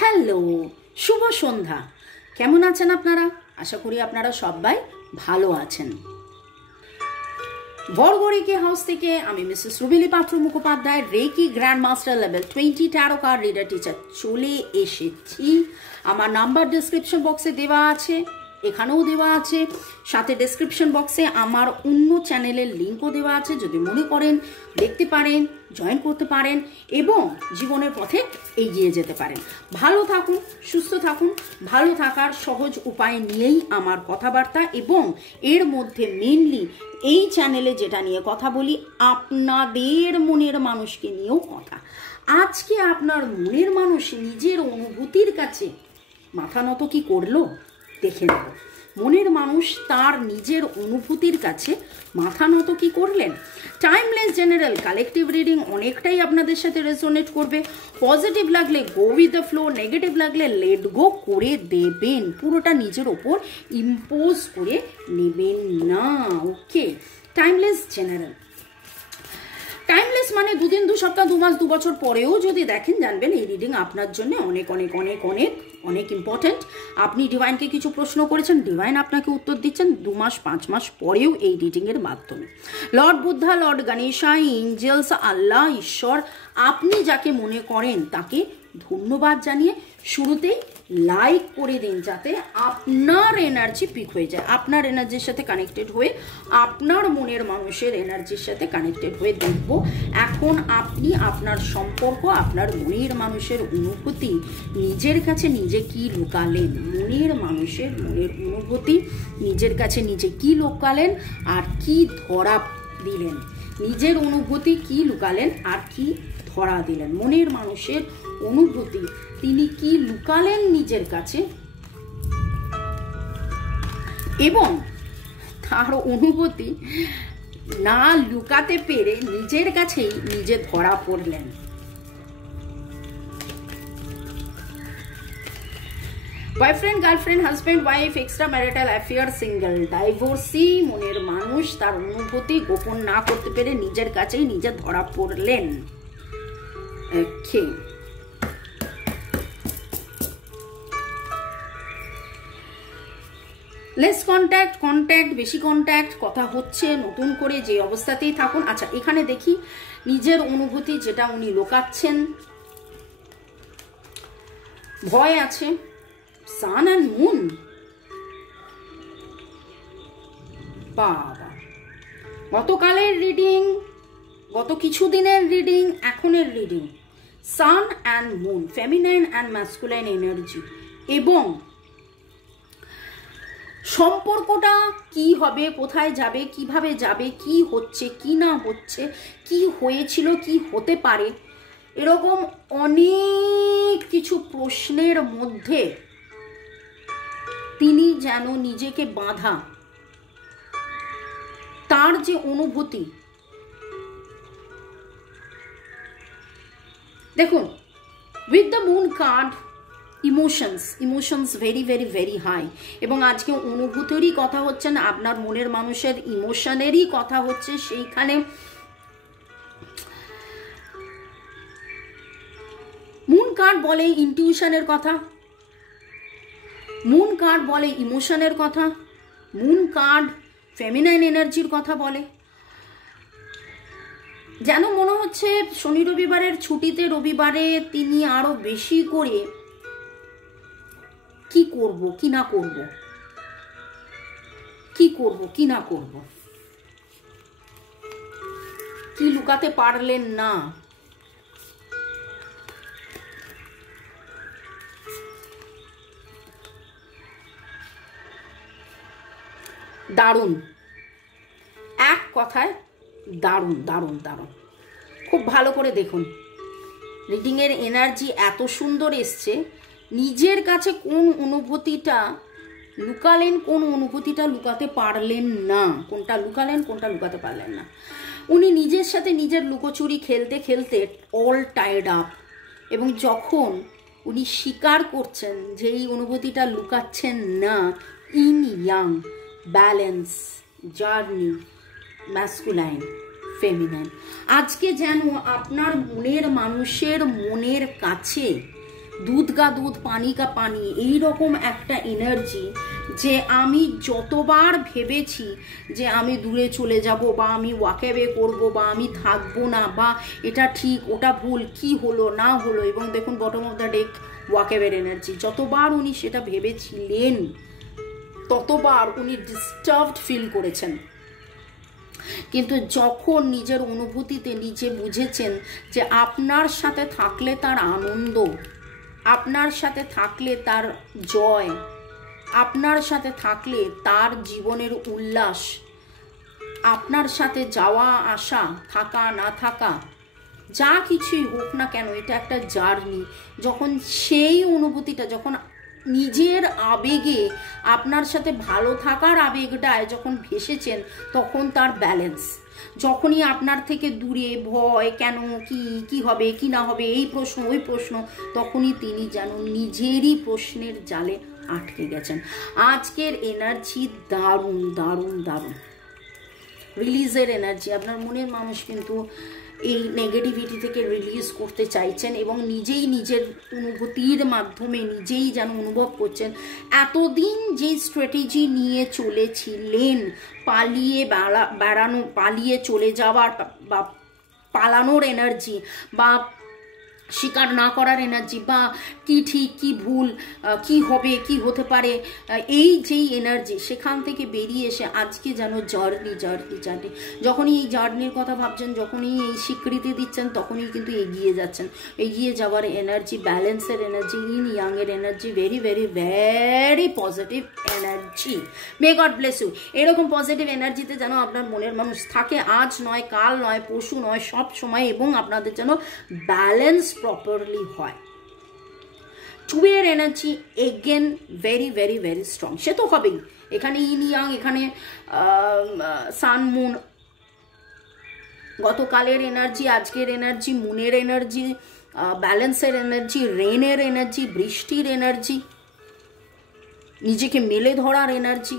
Hello, শুভ সন্ধ্যা। কেমন আছেন আপনারা? আশা করি আপনারা সবাই ভালো আছেন। বড়গড়িকে হাউস থেকে আমি Mrs Rubili Patra Mukhopadhyay, reiki grand master level 20 tarot card reader teacher চলে এসেছি। আমার নাম্বার ডেসক্রিপশন বক্সে দেওয়া আছে, এখানেও দেওয়া আছে, সাথে ডেসক্রিপশন বক্সে আমার অন্য চ্যানেলের লিঙ্কও দেওয়া আছে। যদি মনে করেন দেখতে পারেন, জয়েন করতে পারেন এবং জীবনের পথে এগিয়ে যেতে পারেন। ভালো থাকুন, সুস্থ থাকুন। ভালো থাকার সহজ উপায় নিয়েই আমার কথাবার্তা, এবং এর মধ্যে মেনলি এই চ্যানেলে যেটা নিয়ে কথা বলি, আপনাদের মনের মানুষকে নিয়েও কথা। আজকে আপনার মনের মানুষ নিজের অনুভূতির কাছে মাথা নত কি করলো দেখে নেব। মনের মানুষ তার নিজের অনুভূতির কাছে মাথা নত কি করলেন। টাইমলেস জেনারেল কালেকটিভ রিডিং অনেকটাই আপনাদের সাথে রেজোনেট করবে। পজিটিভ লাগলে go with the flow, negative লাগলে লেট গো করে দেবেন। পুরোটা নিজের ওপর ইম্পোজ করে নেবেন না। ওকে, টাইমলেস জেনারেল। টাইমলেস মানে দুদিন, দু সপ্তাহ, 2 মাস, 2 বছর পরেও যদি দেখেন, জানবেন এই রিডিং আপনার জন্য অনেক অনেক অনেক অনেক অনেক ইম্পর্টেন্ট। আপনি ডিভাইনকে কিছু প্রশ্ন করেছেন, ডিভাইন আপনাকে উত্তর দিচ্ছেন 2 মাস 5 মাস পরেও এই রিডিংয়ের মাধ্যমে। Lord Buddha, lord Ganesha, angels, Allah, ঈশ্বর, আপনি যাকে মনে করেন তাকে ধন্যবাদ জানিয়ে শুরুতেই লাইক করে দিন, যাতে আপনার এনার্জি পিক হয়ে যায়। আপনার এনার্জির সাথে কানেক্টেড হয়ে আপনার মনের মানুষের এনার্জির সাথে কানেক্টেড হয়ে দেখব এখন আপনি আপনার সম্পর্ক, আপনার মনের মানুষের অনুভূতি নিজের কাছে নিজে কি লুকালেন। মনের মানুষের মনের অনুভূতি নিজের কাছে নিজে কি লুকালেন আর কি ধরা দিলেন। নিজের অনুভূতি কি লুকালেন আর কি ধরা দিলেন। মনের মানুষের অনুভূতি তিনি কি লুকালেন নিজের কাছে, এবং তার অনুভূতি না লুকাতে পেরে নিজের কাছেই নিজে ধরা পড়লেন। Boyfriend, girlfriend, husband, wife, extra marital affair, single, divorcee, মনের মানুষ তার অনুভূতি গোপন না করতে পেরে নিজের কাছেই নিজে ধরা পড়লেন। ওকে, লেস কন্ট্যাক্ট, কন্ট্যাক্ট, বেশি কন্ট্যাক্ট, কথা হচ্ছে নতুন করে, যে অবস্থাতেই থাকুন। আচ্ছা, এখানে দেখি নিজের অনুভূতি যেটা উনি লোকাচ্ছেন, ভয় আছে। সান অ্যান্ড মুন, বাবা, গতকালের রিডিং, গত কিছুদিনের রিডিং, এখনের reading, sun and moon, feminine and masculine energy, এবং সম্পর্কটা কি হবে, কোথায় যাবে, কিভাবে যাবে, কি হচ্ছে কি না হচ্ছে, কি হয়েছিল, কি হতে পারে, এরকম অনেক কিছু প্রশ্নের মধ্যে তিনি যেন নিজেকে বাঁধা, তার যে অনুভূতি। দেখুন, with the moon card, emotions very very very high, এবং আজকে অনুভূতিরই কথা হচ্ছে না, আপনার মনের মানুষের ইমোশনেরই কথা হচ্ছে। সেইখানে মুন কার্ড বলে ইনটিউশনের কথা, মুন কার্ড বলে ইমোশনের কথা, মুন কার্ড ফেমিনাইন এনার্জির কথা বলে। যেন মনে হচ্ছে শনি রবিবারের ছুটিতে রবিবারে তিনি আরো বেশি করে কি করব কি না করব, কি করব কি না করব, কি লুকাতে পারলেন না। দারুণ, এক কথায় দারুণ দারুণ দারুণ। খুব ভালো করে দেখুন, রিডিংয়ের এনার্জি এত সুন্দর এসছে। নিজের কাছে কোন অনুভূতিটা লুকালেন, কোন অনুভূতিটা লুকাতে পারলেন না, কোনটা লুকালেন, কোনটা লুকাতে পারলেন না। উনি নিজের সাথে নিজের লুকোচুরি খেলতে খেলতে অল টায়ার্ড আপ, এবং যখন উনি স্বীকার করছেন যে এই অনুভূতিটা লুকাচ্ছেন না, in young balance journey, masculine feminine, আজকে যেন আপনার মনের মানুষের মনের কাছে দুধ কা দুধ পানি কা পানি, এইরকম একটা এনার্জি যে আমি যতবার ভেবেছি যে আমি দূরে চলে যাব, বা আমি ওয়াকঅ্যাওয়ে করবো, বা আমি থাকবো না, বা এটা ঠিক ওটা ভুল, কি হলো না হলো, এবং দেখুন বটম অফ দ্য ডেক ওয়াকঅ্যাওয়ের এনার্জি, যতবার উনি সেটা ভেবেছিলেন ততবার উনি ডিস্টার্বড ফিল করেছেন। কিন্তু যখন নিজের অনুভূতিতে নিজে বুঝেছেন যে আপনার সাথে থাকলে তার আনন্দ, আপনার সাথে থাকলে তার জয়, আপনার সাথে থাকলে তার জীবনের উল্লাস, আপনার সাথে যাওয়া আসা, থাকা না থাকা, যা কিছুই হোক না কেন, এটা একটা জার্নি। যখন সেই অনুভূতিটা, যখন নিজের আবেগে আপনার সাথে ভালো থাকার আবেগটায় যখন ভেসেছেন, তখন তার ব্যালেন্স। যখনই আপনার থেকে দূরে ভয়, কেন, কি হবে কি না হবে, এই প্রশ্ন ওই প্রশ্ন, তখনই তিনি যেন নিজেরই প্রশ্নের জালে আটকে গেছেন। আজকের এনার্জি দারুণ দারুণ দারুণ, রিলিজের এনার্জি। আপনার মনের মানুষ কিন্তু এই নেগেটিভিটি থেকে রিলিজ করতে চাইছেন, এবং নিজেই নিজের অনুভূতির মাধ্যমে নিজেই যেন অনুভব করছেন এতদিন যে স্ট্র্যাটেজি নিয়ে চলেছিলেন, পালিয়ে বেড়ানো, পালিয়ে চলে যাওয়ার বা পালানোর এনার্জি, বা স্বীকার না করার এনার্জি, বা কি ঠিক কি ভুল, কি হবে কি হতে পারে, এই যেই এনার্জি, সেখান থেকে বেরিয়ে এসে আজকে যেন জার্নি জার্নি জার্নি। যখনই এই জার্নির কথা ভাবছেন, যখনই এই স্বীকৃতি দিচ্ছেন, তখনই কিন্তু এগিয়ে যাচ্ছেন। এগিয়ে যাওয়ার এনার্জি, ব্যালেন্সের এনার্জি, ইন ইয়াংয়ের energy, very very very positive energy. May god bless you. এরকম পজিটিভ এনার্জিতে যেন আপনার মনের মানুষ থাকে, আজ নয়, কাল নয়, পরশু নয়, সব সময়, এবং আপনাদের যেন ব্যালেন্স প্রপারলি হয়। টুয়ের energy again very very very strong, সে তো হবেই। এখানে ইন ইয়াং, এখানে সান মুন, গতকালের এনার্জি, আজকের এনার্জি, মুনের এনার্জি, ব্যালেন্সের এনার্জি, রেনের এনার্জি, বৃষ্টির এনার্জি, নিজেকে মেলে ধরার এনার্জি।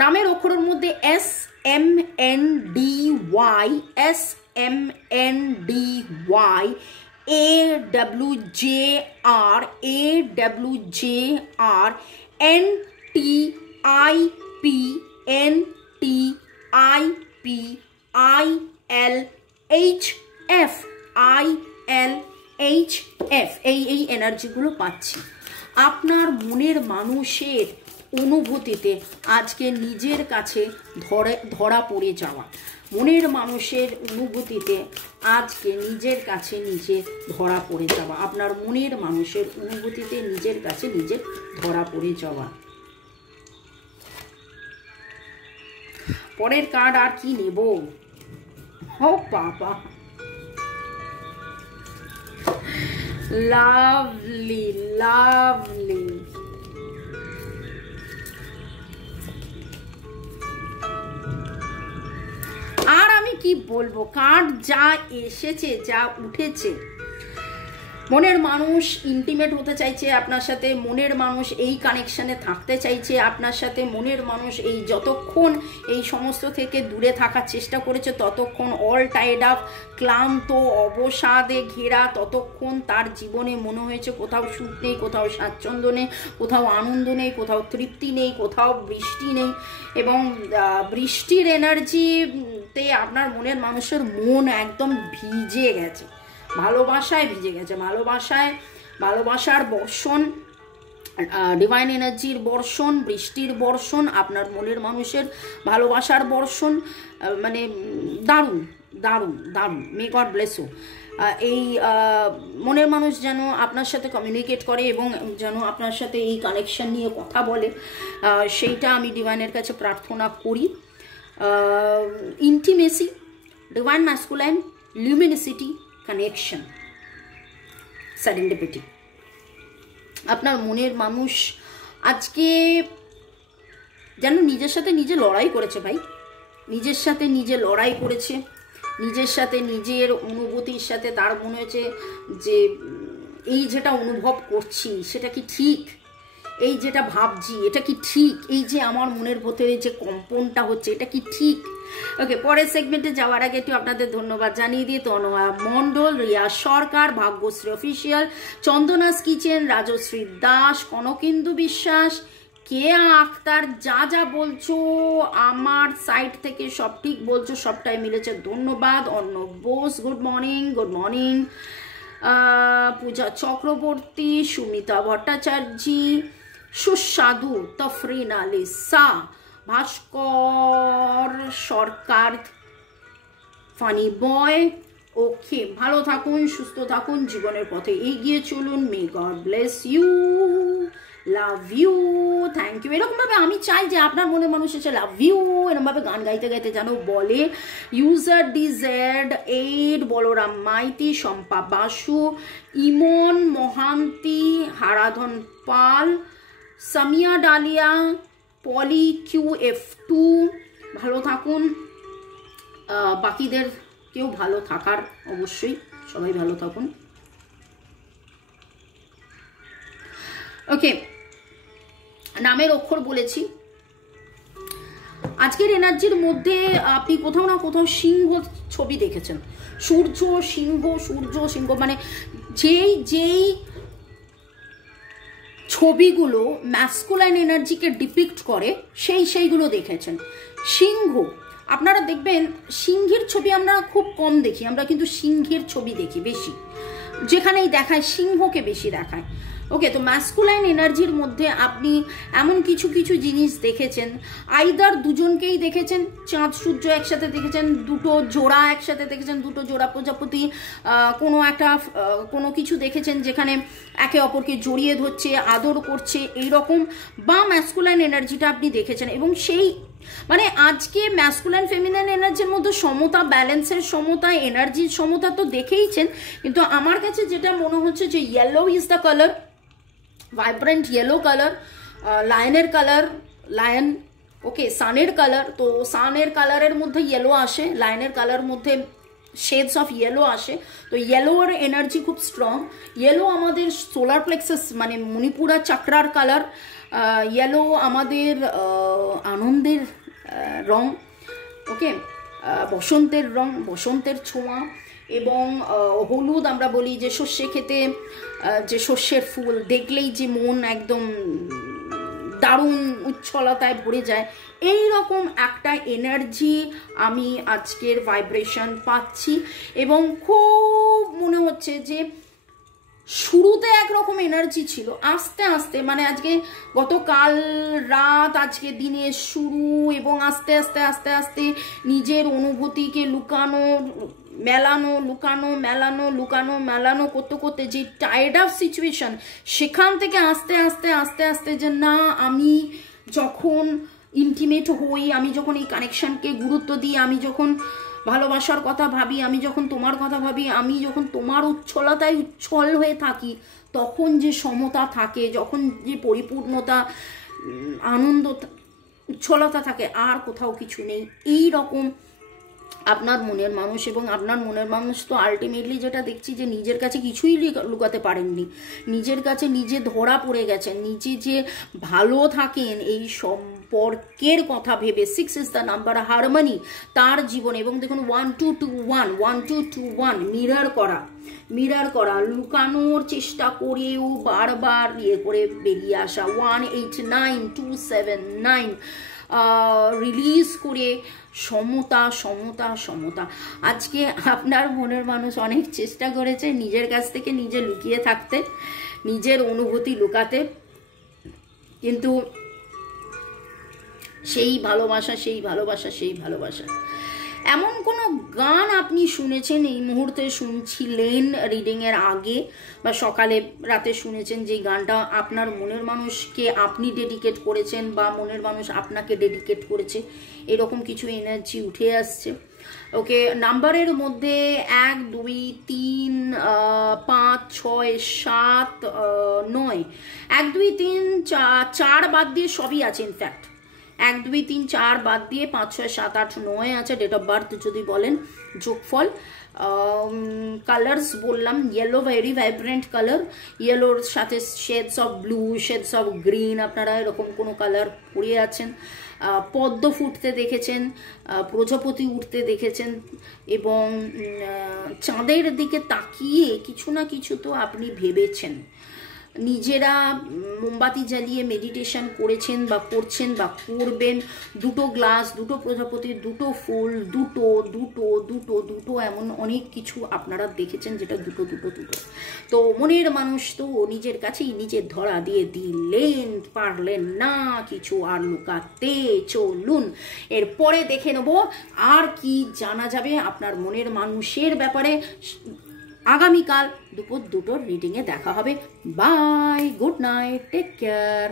নামের অক্ষরের মধ্যে S M N D Y, S M N D Y, A W J R, A W J R, N T I P, N T I P, I L H F, I L H F, এই এনার্জিগুলো পাচ্ছি। আপনার মনের মানুষের অনুভূতিতে আজকে নিজের কাছে ধরা পড়ে যাওয়া, মনের মানুষের অনুভূতিতে আজকে নিজের কাছে নিজে ধরা পড়ে যাওয়া, আপনার মনের মানুষের অনুভূতিতে নিজের কাছে নিজে ধরা পড়ে যাওয়া। পরের কার্ড আর কি নেব? ও বাবা, লাভলি লাভলি। আর আমি কি বলবো, কার্ড যা এসেছে, যা উঠেছে, মনের মানুষ ইন্টিমেট হতে চাইছে আপনার সাথে, মনের মানুষ এই কানেকশনে থাকতে চাইছে আপনার সাথে, মনের মানুষ এই যতক্ষণ এই সমস্ত থেকে দূরে থাকার চেষ্টা করেছে, ততক্ষণ অল টাইড আপ, ক্লান্ত, অবসাদে ঘেরা, ততক্ষণ তার জীবনে মনে হয়েছে কোথাও সুখ নেই, কোথাও স্বাচ্ছন্দ্য নেই, কোথাও আনন্দ নেই, কোথাও তৃপ্তি নেই, কোথাও বৃষ্টি নেই। এবং বৃষ্টির এনার্জিতে আপনার মনের মানুষের মন একদম ভিজে গেছে, ভালোবাসায় ভিজে গেছে, ভালোবাসার বর্ষণ, ডিভাইন এনার্জির বর্ষণ, বৃষ্টির বর্ষণ, আপনার মনের মানুষের ভালোবাসার বর্ষণ, মানে দারুণ দারুণ দারুণ। May god bless you. এই মনের মানুষ যেন আপনার সাথে কমিউনিকেট করে এবং যেন আপনার সাথে এই কানেকশন নিয়ে কথা বলে, সেইটা আমি ডিভাইনের কাছে প্রার্থনা করি। Intimacy, divine masculine, luminosity, connection, serendipity. আপনার মনের মানুষ আজকে যেন নিজের সাথে নিজে লড়াই করেছে ভাই, নিজের সাথে নিজে লড়াই করেছে, নিজের সাথে নিজের অনুভূতির সাথে তার মনে হয়েছে যে এই যেটা অনুভব করছি সেটা কি ঠিক, এই যেটা ভাবছি এটা কি ঠিক, এই যে আমার মনের ভেতরে যে কম্পনটা হচ্ছে এটা কি ঠিক, ওকে, পরের সেগমেন্টে যাওয়ার আগে একটু আপনাদের ধন্যবাদ জানিয়ে দিই। তনয়া মণ্ডল, রিয়া সরকার, ভাগ্যশ্রী অফিসিয়াল, চন্দনাস কিচেন, রাজশ্রী দাস, কনকেন্দু বিশ্বাস, কেয়া আক্তার, যা যা বলছো আমার সাইড থেকে সব ঠিক বলছো, সবটাই মিলেছে, ধন্যবাদ। Arnab Bose, good morning, good morning. Puja Chakraborty, Sumita Bhattacharya, সুস্বাদু, তফরিন আলী সা, ভাস্কর সরকার, ফানি বয়। ওকে, ভালো থাকুন, সুস্থ থাকুন, জীবনের পথে এগিয়ে চলুন। May god bless you, love you, thank you. এরকম ভাবে আমি চাই যে আপনার মনে মানুষ এসে লাভ ইউ এরকম ভাবে গান গাইতে গাইতে যেন বলে। ইউজার ডিজেড 8, বলরাম মাইতি, শম্পা বাসু, ইমন মহান্তি, হারাধন পাল, সামিয়া ডালিয়া, পলি QF2। ভালো থাকুন, বাকিদের কেউ ভালো থাকার, অবশ্যই সবাই ভালো থাকুন। ওকে, নামের অক্ষর বলেছি। আজকের এনার্জির মধ্যে আপনি কোথাও না কোথাও সিংহ ছবি দেখেছেন। সূর্য সিংহ, সূর্য সিংহ, মানে যেই ছবিগুলো ম্যাসকুলাইন এনার্জিকে ডিপিক্ট করে সেইগুলো দেখেছেন। সিংহ, আপনারা দেখবেন সিংহের ছবি আমরা খুব কম দেখি, আমরা কিন্তু সিংহের ছবি দেখি বেশি, যেখানেই দেখায় সিংহকে বেশি দেখায়। ওকে, তো ম্যাসকুলাইন এনার্জির মধ্যে আপনি এমন কিছু কিছু জিনিস দেখেছেন, আইদার দুজনকেই দেখেছেন, চাঁদ সূর্য একসাথে দেখেছেন, দুটো জোড়া একসাথে দেখেছেন, দুটো জোড়া প্রজাপতি, কোনো কিছু দেখেছেন যেখানে একে অপরকে জড়িয়ে ধরছে, আদর করছে, এইরকম, বা ম্যাসকুলাইন এনার্জিটা আপনি দেখেছেন। এবং সেই মানে আজকে ম্যাসকুলাইন ফেমিনাইন এনার্জির মধ্যে সমতা, ব্যালেন্সের সমতা, এনার্জির সমতা তো দেখেইছেন, কিন্তু আমার কাছে যেটা মনে হচ্ছে যে yellow is the colour, vibrant yellow colour, লায়নের কালার, লায়ন। ওকে, সানের কালার, তো সানের কালারের মধ্যে ইয়েলো আসে, লায়নের কালার মধ্যে শেডস অফ ইয়েলো আসে। তো ইয়েলোর এনার্জি খুব স্ট্রং। ইয়েলো আমাদের সোলার প্লেক্সাস মানে মণিপুরা চাকরার কালার। ইয়েলো আমাদের আনন্দের রং। ওকে, বসন্তের রং, বসন্তের ছোঁয়া। এবং হলুদ আমরা বলি যে সর্ষে খেতে, যে সর্ষের ফুল দেখলেই যে মন একদম দারুণ উচ্ছলতায় ভরে যায়, এই রকম একটা এনার্জি আমি আজকের ভাইব্রেশন পাচ্ছি। এবং খুব মনে হচ্ছে যে শুরুতে একরকম এনার্জি ছিল, আস্তে আস্তে মানে আজকে গতকাল রাত আজকে দিনের শুরু, এবং আস্তে আস্তে আস্তে আস্তে নিজের অনুভূতিকে মেলানো করতে করতে যে টায়ার্ড অফ সিচুয়েশন, সেখান থেকে আস্তে আস্তে আস্তে আস্তে যে না, আমি যখন ইন্টিমেট হই, আমি যখন এই কানেকশনকে গুরুত্ব দিই, আমি যখন ভালোবাসার কথা ভাবি, আমি যখন তোমার কথা ভাবি, আমি যখন তোমার উচ্ছলতায় উচ্ছল হয়ে থাকি, তখন যে সমতা থাকে, যখন যে পরিপূর্ণতা, আনন্দ, উচ্ছলতা থাকে, আর কোথাও কিছু নেই। এই রকম আপনার মনের মানুষ, এবং আপনার মনের মানুষ তো আলটিমেটলি যেটা দেখছি যে নিজের কাছে কিছুই লুকাতে পারেননি, নিজের কাছে নিজে ধরা পড়ে গেছেন, নিজে যে ভালো থাকেন এই সম্পর্কের কথা ভেবে। 6 ইজ দ্য নাম্বার হারমোনি তার জীবনে। এবং দেখুন 1 2 2 1 1 2 2 1 মিরার করা, লুকানোর চেষ্টা করেও বারবার করে বেরিয়ে আসা। 1 8 9 2 7 9 রিলিজ করে সমতা। আজকে আপনার মনের মানুষ অনেক চেষ্টা করেছে নিজের কাছ থেকে নিজে লুকিয়ে থাকতে, নিজের অনুভূতি লুকাতে, কিন্তু সেই ভালোবাসা এমন কোনো গান আপনি শুনেছেন এই মুহূর্তে, শুনছিলেন রিডিংয়ের আগে বা সকালে রাতে শুনেছেন, যে গানটা আপনার মনের মানুষকে আপনি ডেডিকেট করেছেন বা মনের মানুষ আপনাকে ডেডিকেট করেছে, এরকম কিছু এনার্জি উঠে আসছে। ওকে, নাম্বারের মধ্যে 1 2 3 5 6 7 9, 1 2 3 4 বাদ দিয়ে সবই আছে। ইনফ্যাক্ট 1 2 3 4 বাদ দিয়ে 5 6 7 8 9 আছে। ডেট অফ বার্থ যদি বলেন, যোগফল। কালার্স বললাম, ইয়েলো ভেরি ভাইব্রেন্ট কালার, ইয়েলোর সাথে shades of blue, shades of green, আপনারা এরকম কোনো কালার পরিয়ে আছেন। পদ্ম ফুটতে দেখেছেন, প্রজাপতি উঠতে দেখেছেন, এবং চাঁদের দিকে তাকিয়ে কিছু না কিছু তো আপনি ভেবেছেন। নিজেরা মোমবাতি জ্বালিয়ে মেডিটেশন করেছেন বা করছেন বা করবেন। দুটো গ্লাস, দুটো প্রজাপতি, দুটো ফুল, দুটো দুটো দুটো দুটো এমন অনেক কিছু আপনারা দেখেছেন যেটা দুটো দুটো দুটো। তো মনের মানুষ তো নিজের কাছেই নিজের ধরা দিয়ে দিলেন, পারলেন না কিছু আর লুকাতে। চলুন এরপরে দেখে নেব আর কি জানা যাবে আপনার মনের মানুষের ব্যাপারে। আগামীকাল দুপুর 2টোর রিডিংয়ে দেখা হবে। Bye, good night, take care.